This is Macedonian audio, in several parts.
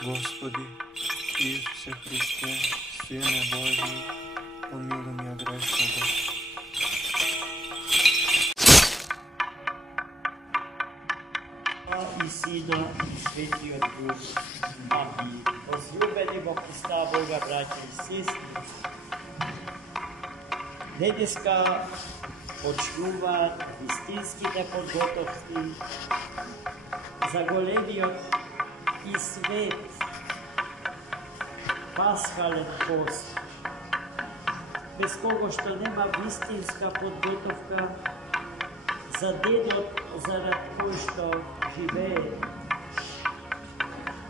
Gospodi Isuse Hriste, Sine Božji, pomiluj me grešnoga. I Sina i Svetio Duh. Amin. Возлюбени во Христа Бога, братя и сестри, денеска почнуваат вистинските подготовки за големиот и свет пасхален пост, без кого што нема вистинска подготовка за денот зарад кој што живее.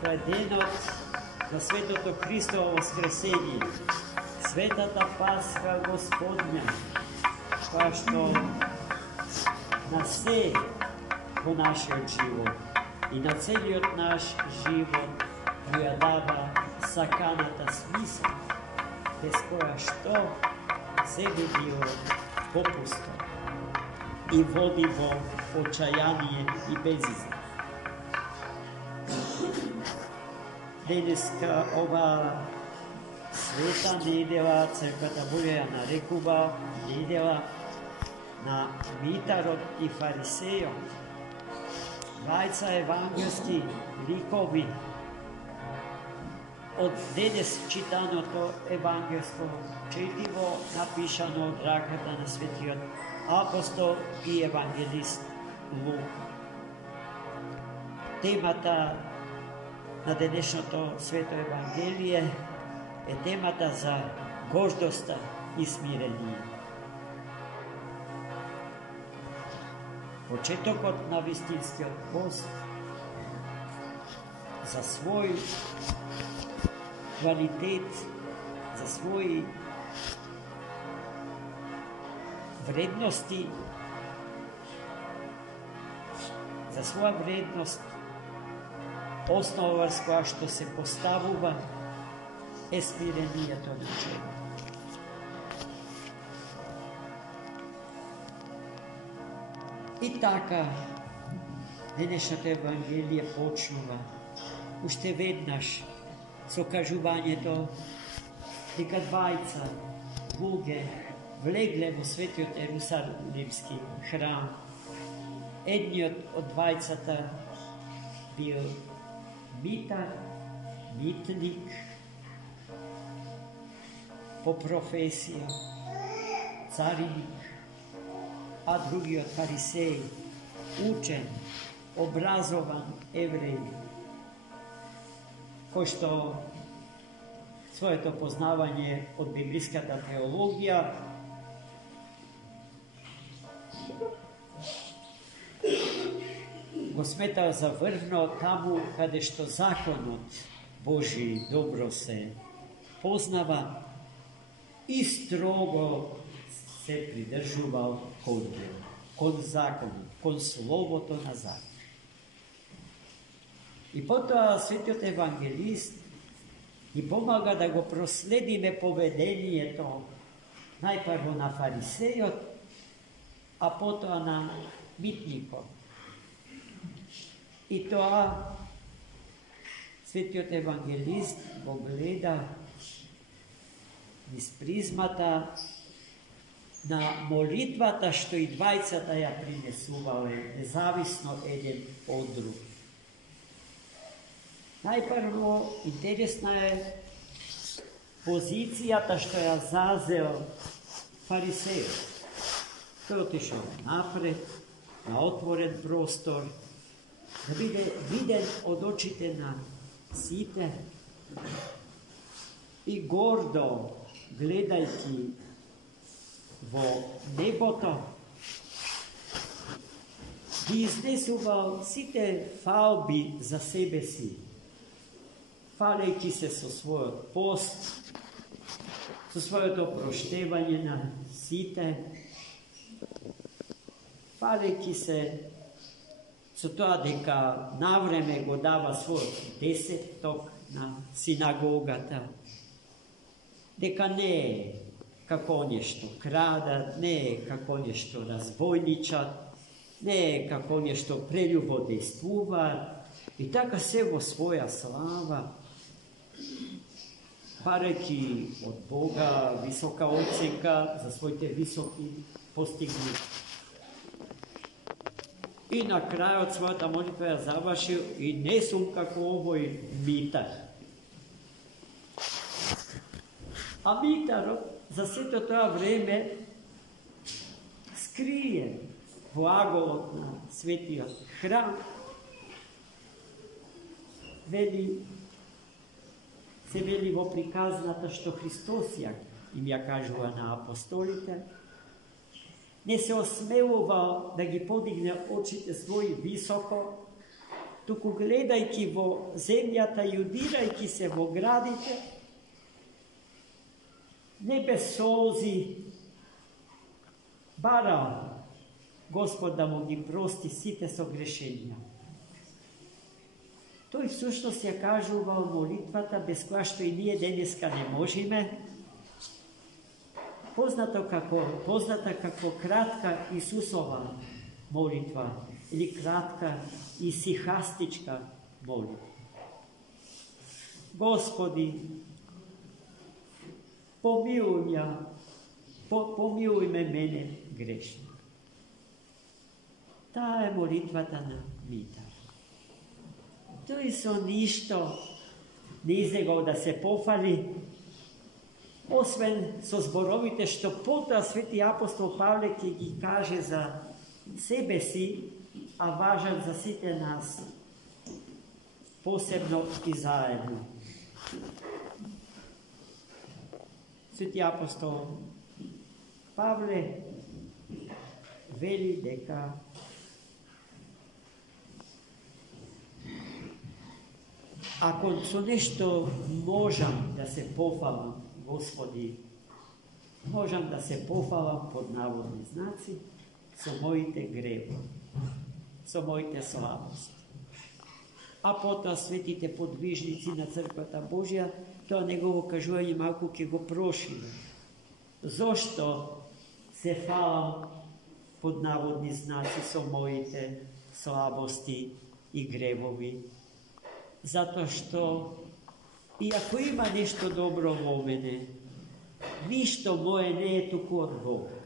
Тоа е денот на Светото Христово воскресение, Светата Пасха Господня, која што на се во нашиот живот и на целиот наш живот ја дава саканата смисла, без која што се би било попусто и води во очајание и безизлет. Денеска ова света недела Црквата Божја ја нарекува недела на митарот и фарисејот. Двајца евангелски ликови од денес читаното евангелско четиво напишано од раката на светиот апостол и евангелист Лука. Темата на денешното свето евангелие е темата за гождоста и смирение. Почетокот на вистинскиот пост за свој квалитет, за своји вредности, за своја вредност, основа врз која што се поставува е смирението на човек. И така, денешното Евангелие почнува уште веднаш со кажувањето дека двајца луѓе влегле во светиот Ерусалимски храм. Едниот од двајцата бил митар, митник по професија, цариник, а другиот фарисеј, учен, образован евреј, кој што своето познавање од библиската теологија го сметал за врвно таму каде што законот Божи добро се познава и строго се придржувал кон законот, кон словото на закон. И потоа светиот евангелист ни помага да го проследиме поведението најпрво на фарисејот, а потоа на митникот. И тоа светиот евангелист го гледа низ призмата на молитвата што и двајцата ја принесувале, независно еден од друг. Најпрво, интересна е позицијата што ја зазел фарисејот. Тој отишол напред, на отворен простор, да биде виден од очите на сите и гордо гледајќи во небото, ги изнесувал сите фалби за себе си, фалејќи се со својот пост, со своето проштевање на сите, фалејќи се со тоа дека навреме го дава својот десеток на синагогата, дека не е како нешто крадат, не е како нешто разбойничат, не е како нешто прељубодействуваат, I taka sevo svoja slava, pareki od Boga visoka ocenka za svojte visoki postignuti. I na kraju od svoja ta molitva ja završio i ne sum kako ovoj mitar. A mitar za sve to vreme skrije blago na svetija hram, se veli во приказната што Христос им ја кажува на апостолите, не се осмелува да ги подигне очите своји високо, туку гледајќи во земјата и удирајќи се во градите, не без солзи, бара Господ да му ги прости сите согрешенија. Тој всушност ја кажува молитвата, без која што и ние денеска не можеме, позната како кратка Исусова молитва или кратка и сихастичка молитва. Господи, помилуј ме мене грешно. Таа е молитвата на Митар. Тој со ништо не излегол да се пофали, освен со зборовите што потоа свети апостол Павле ќе ги каже за себе си, а важат за сите нас, посебно и заедно. Свети апостол Павле вели дека ако со нешто можам да се пофалам, Господи, можам да се пофалам под наводни знаци со моите гревови, со моите слабости. А потоа светите подвижници на Црквата Божја, тоа негово кажување малку ќе го прошире. Зошто се фалам под наводни знаци со моите слабости и гревови? Затоа што, иако има нешто добро во мене, ништо мое не е туку од Бога.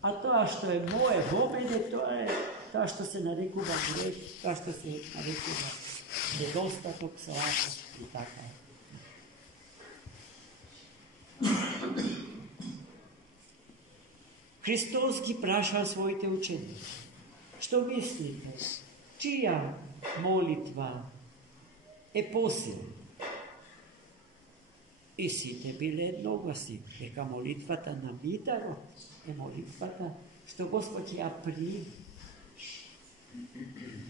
А тоа што е мое во мене, тоа е тоа што се нарекува грех, тоа што се нарекува недостаток, слабост и така. Христос ги праша своите ученици. Што мислите? Чија молитва е посилна? И сите биле едногласни дека молитвата на Митарот е молитвата што Господ ќе ја прими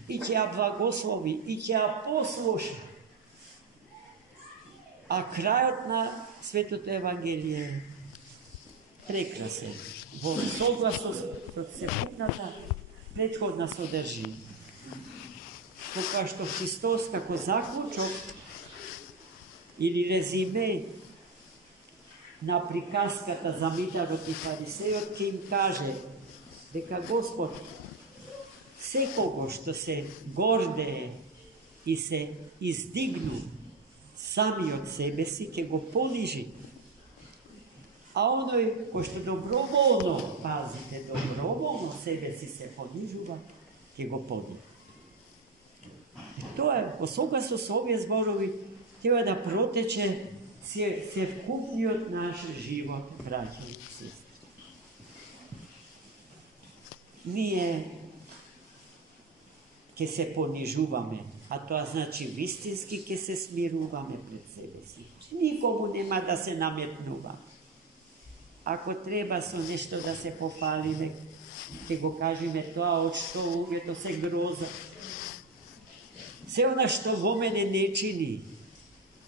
и ќе ја благослови и ќе ја послуша. А крајот на Светото Евангелие е прекрасен, во согласност со целокупната претходна содржина. Кога што Христос како заклучок или резиме на приказката за Митарот и фарисејот ќе им каже дека Господ секого што се гордее и се издигну сами од себе си ќе го понижи, а оној кој што доброволно, пазите, доброволно себе си се понижува, ќе го подигне. Тоа е, во согласно со овие зборови, треба да протече севкупниот наш живот, браќи и сестри. Ние ќе се понижуваме, а тоа значи вистински ќе се смируваме пред себе си. Никому нема да се наметнува. Ако треба со нешто да се пофалиме, ќе го кажеме тоа од што луѓето се грозат. Се она што во мене не чини,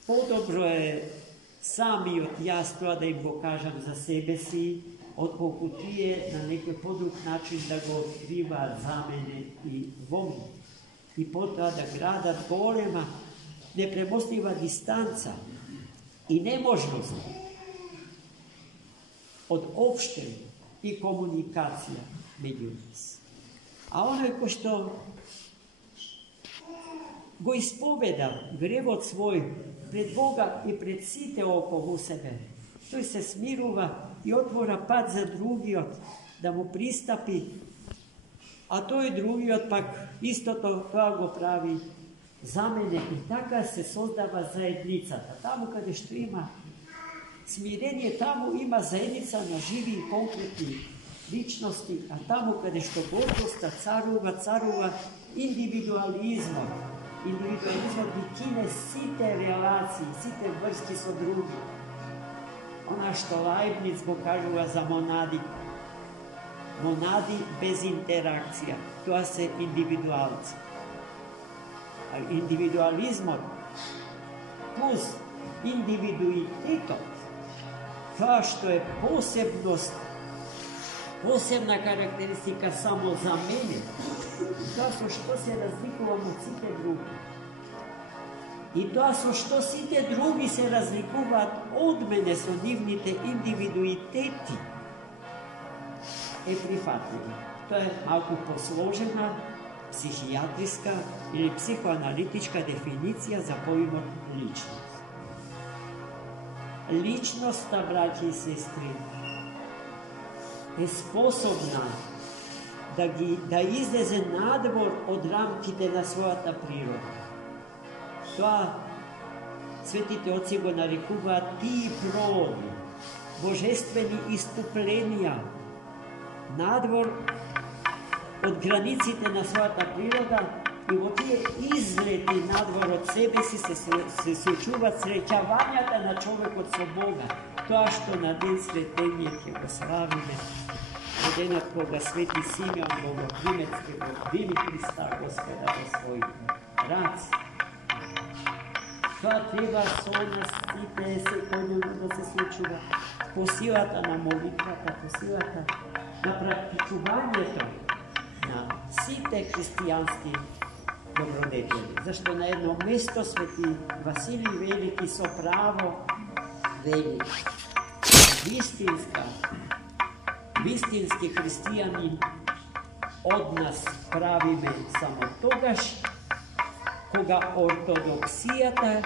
подобро е самиот јас тоа да им го кажам за себе си, отколку тие на некој подруг начин да го откриваат за мене и во мене. И потоа да градат голема, непремостива дистанца и неможност од општење и комуникација меѓу нас. А оној кој што го ispoveda grevot svoj pred Boga i pred site okolo sebe. Той се смирува и отвора пат за другиот да му пристапи, а тој другиот пак истото тоа го прави за мене и така се создава заедницата. Таму каде што има смирение, таму има заедница на живи и конкретни личности, а таму каде што гордоста царува индивидуализмот. Индивидуализмот ги кине сите релации, сите врски со други. Она што Лајбниц го кажува за монади. Монади без интеракција. Тоа се индивидуалци. А индивидуализмот плюс индивидуитетот, тоа што е посебна карактеристика само за мене, тоа со што се разликувам од сите други. И тоа со што сите други се разликуваат од мене со нивните индивидуитети е прифатливо. Тоа е малку посложена психијатриска или психоаналитичка дефиниција за поимот личност. Личноста, браќи и сестри, е способна да излезе надвор од рамките на својата природа. Тоа светите отци го нарекуваат тии проби, божествени иступленија, надвор од границите на својата природа и во тие излети надвор од себе си се случуваат среќавањата на човекот со Бога. Тоа што на ден сретеније ќе го славиме, во денот кога свети Симеон Богопримец ќе го дими Христа Господа во своите раци. Тоа треба со нас сите секојдневно да се случува по силата на молитвата, по силата на практикувањето на сите христијански добродетели. Зашто на едно место свети Василий Велики со право вели: вистински христијанин од нас правиме само тогаш кога ортодоксијата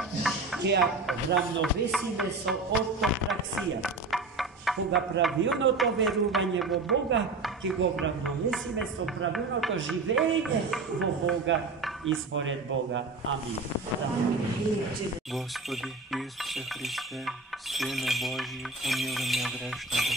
ќе ја равновесиме со ортопраксијата. Кога правилното верување во Бога ќе го равновесиме со правилното живење во Бога и според Бога. Амин. Господи Исусе Христе, Сине Божи, помилуй меня грешного.